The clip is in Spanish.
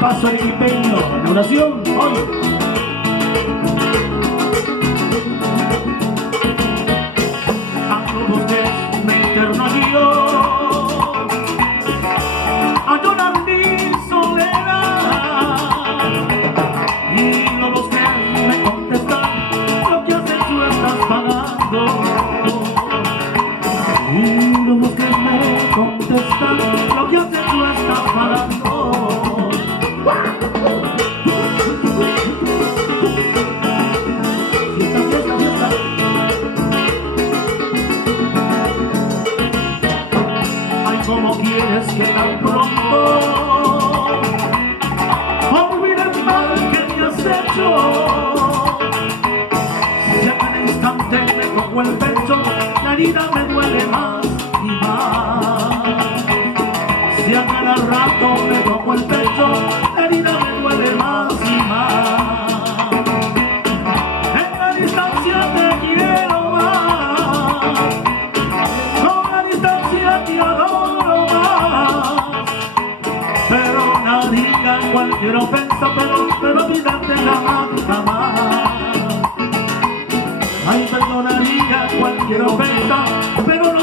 paso arequipeño de oración hoy. Ando bosques me interno yo, adoran mi soledad, y los bosques me contestan: lo que haces tú estás pagando. Y los bosques me contestan: lo que haces tú estás pagando. ¿Cómo quieres que tan pronto olvide el mal que me has hecho? Si a cada instante me toco el pecho, la herida me duele más y más. Si a cada rato me toco el pecho, la herida me duele más y más. En la distancia te quiero más, con la distancia te adoro más. Pero nadie cualquier ofensa, pero olvídate jamás. Ay, perdonaría cualquier ofensa, pero no